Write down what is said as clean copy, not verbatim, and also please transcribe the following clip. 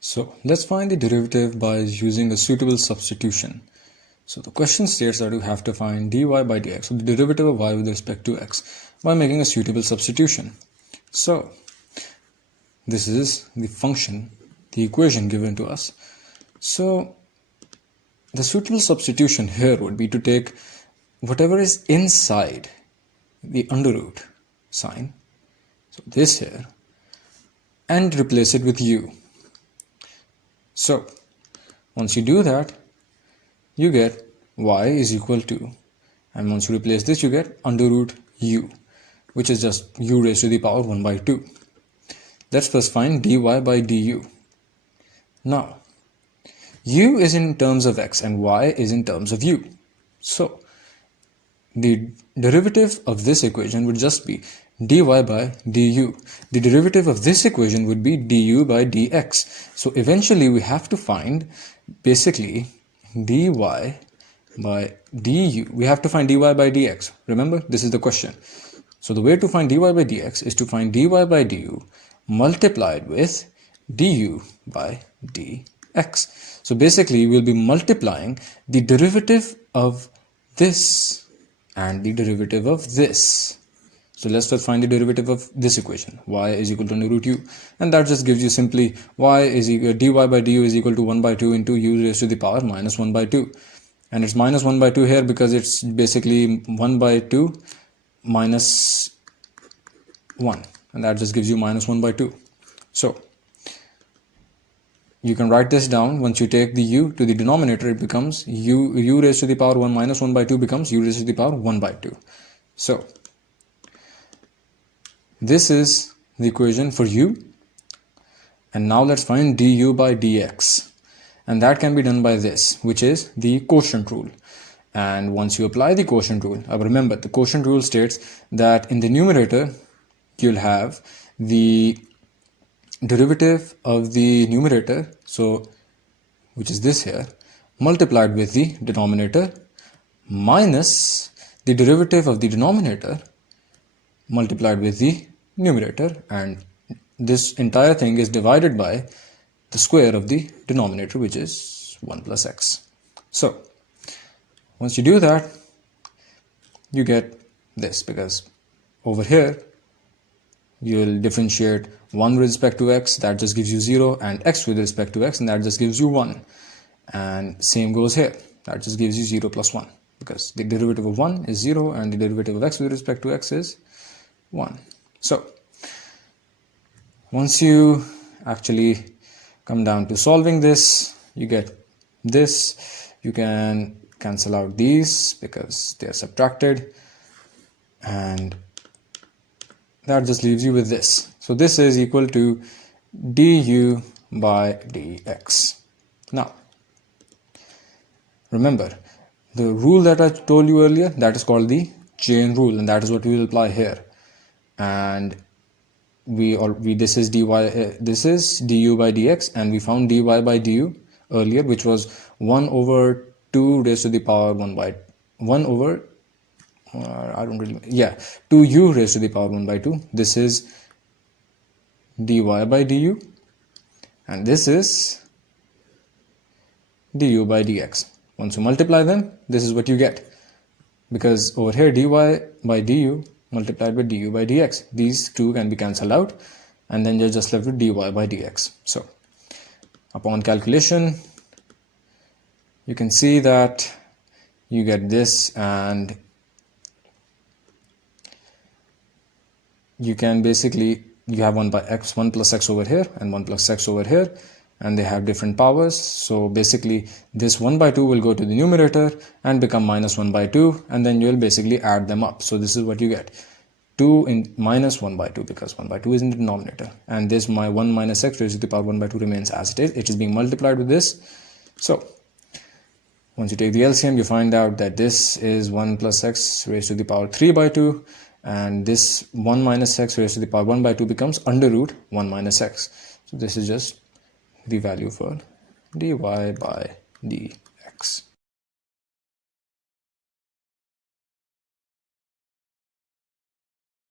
So let's find the derivative by using a suitable substitution. So the question states that you have to find dy by dx, so the derivative of y with respect to x, by making a suitable substitution. So this is the function, the equation given to us. So the suitable substitution here would be to take whatever is inside the under root sign, so this here, and replace it with u. So once you do that, you get y is equal to, and once you replace this, you get under root u, which is just u raised to the power 1 by 2. Let's first find dy by du. Now, u is in terms of x and y is in terms of u. So the derivative of this equation would just be dy by du. The derivative of this equation would be du by dx. So eventually we have to find basically dy by du. We have to find dy by dx. Remember, this is the question. So the way to find dy by dx is to find dy by du multiplied with du by dx. So basically we'll be multiplying the derivative of this and the derivative of this. So let's first find the derivative of this equation. Y is equal to under root u, and that just gives you simply y is equal dy by du is equal to 1 by 2 into u raised to the power minus 1 by 2. And it's minus 1 by 2 here because it's basically 1 by 2 minus 1, and that just gives you minus 1 by 2. So you can write this down. Once you take the u to the denominator, it becomes u raised to the power 1 minus 1 by 2 becomes u raised to the power 1 by 2. So this is the equation for u. And now let's find du by dx. And that can be done by this, which is the quotient rule. And once you apply the quotient rule, remember the quotient rule states that in the numerator, you'll have the derivative of the numerator, so which is this here, multiplied with the denominator minus the derivative of the denominator multiplied with the numerator, and this entire thing is divided by the square of the denominator, which is 1 plus x. So once you do that, you get this, because over here you'll differentiate 1 with respect to x, that just gives you 0, and x with respect to x, and that just gives you 1. And same goes here, that just gives you 0 plus 1, because the derivative of 1 is 0 and the derivative of x with respect to x is 1. So once you actually come down to solving this, you get this. You can cancel out these because they are subtracted, and that just leaves you with this. So this is equal to du by dx. Now remember the rule that I told you earlier, that is called the chain rule, and that is what we will apply here. And this is du by dx, and we found dy by du earlier, which was 1 over 2 raised to the power 1 by 1 over 2u raised to the power 1 by 2. This is dy by du, and this is du by dx. Once you multiply them, this is what you get, because over here dy by du multiplied by du by dx, these two can be cancelled out, and then you're just left with dy by dx. So upon calculation, you can see that you get this, and you can basically, you have 1 plus x over here and 1 plus x over here, and they have different powers. So basically this 1 by 2 will go to the numerator and become minus 1 by 2, and then you'll basically add them up. So this is what you get, 2 in minus 1 by 2, because 1 by 2 is in the denominator, and this my 1 minus x raised to the power 1 by 2 remains as it is. It is being multiplied with this. So once you take the LCM, you find out that this is 1 plus x raised to the power 3 by 2, and this 1 minus x raised to the power 1 by 2 becomes under root 1 minus x. So this is just the value for dy by dx.